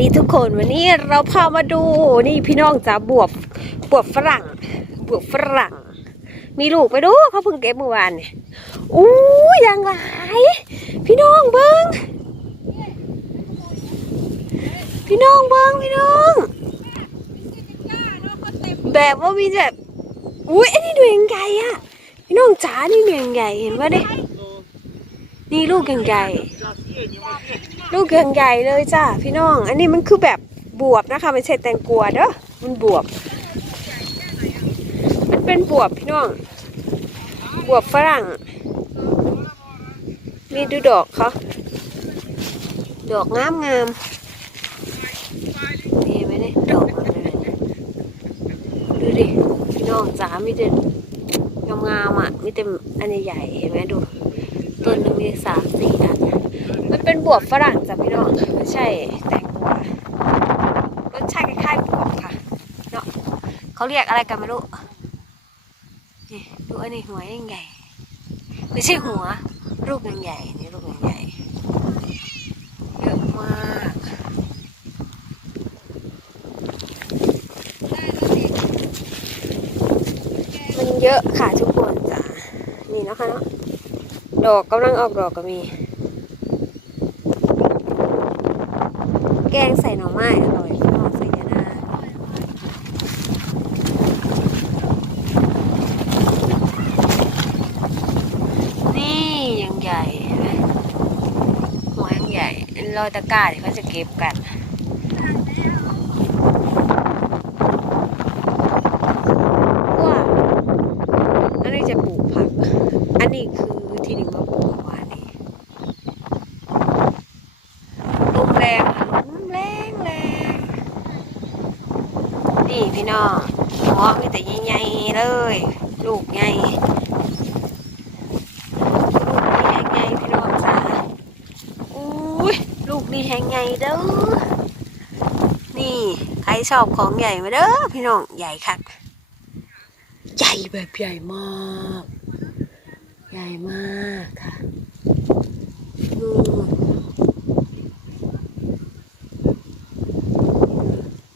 ดีทุกคนวันนี้เราพามาดูนี่พี่น้องจ๋าบวบบวบฝรั่ง บวบฝรั่ง มีลูกไปดูเขาเพิ่งเก็บเมื่อวานเนี่ยอู้ยังหลาย พี่น้องเบิ้งพี่น้องเบิ้งพี่น้อง แบบว่ามีแบบอุ้ยอันนี้หน่วยใหญ่อะพี่น้องจ๋านี่หน่วยใหญ่เห็นป่ะเนี่ย นี่ลูกใหญ่ ลูกใหญ่เลยจ้าพี่น้อง อันนี้มันคือแบบบวบนะคะไม่ใช่แตงกวาเด้อมันบวบ มันเป็นบวบพี่น้อง บวบฝรั่งนี่ดูดอกเขาดอกงามงามมีไหมเนี่ยดอกมันเลยดูดิพี่น้องจ๋ามีแต่งามๆอะมีแต่อันใหญ่ๆเห็นไหมดู ต้นหนึงมีสามสี่อันมันเป็นบวบฝรั่งจ้ะพี่น้องไม่ใช่แตงกวารสชาติคล้ายๆบวบค่ะเนาะเขาเรียกอะไรกันไม่รู้นี่ดูอันนี้หัวยังใหญ่ไม่ใช่หัวลูกยังใหญ่นี่ลูกยังใหญ่เยอะมากมันเยอะค่ะทุกคนจ้ะนี่เนาะคะเนาะ ดอกกำลังออกดอกก็มี แกงใส่หน่อไม้อร่อยข้าวใส่ยะนานี่ยังใหญ่เห็นไหมหัวยังใหญ่รอยตะกร้าที่เขาจะเก็บกัน ว่าอันนี้จะปลูกผัก อันนี้คือที่หนึ่งมาปลูกเมื่อวานนี้ลมแรงค่ะลมแรงแรง นี่พี่น้องหัวมีแต่ใหญ่ๆเลย ลูกใหญ่ลูกนี่แหงใหญ่พี่น้องจ้าอุ้ยลูกนี่แหงใหญ่เด้อนี่ใครชอบของใหญ่มาเด้อพี่น้องใหญ่คักใหญ่แบบใหญ่มาก ใหญ่มากค่ะดู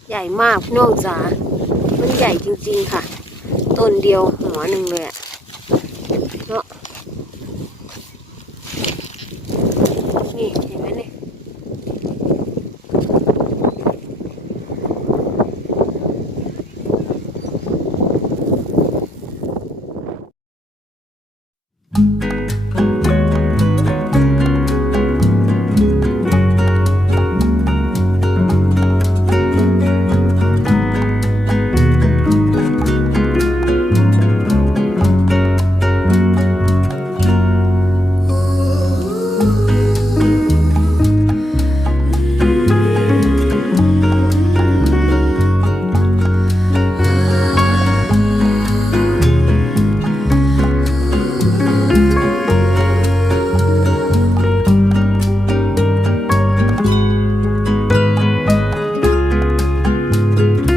ใหญ่มากพี่น้องจ๋า มันใหญ่จริงๆค่ะ ต้นเดียวหัวหนึ่งเลยอะเนาะ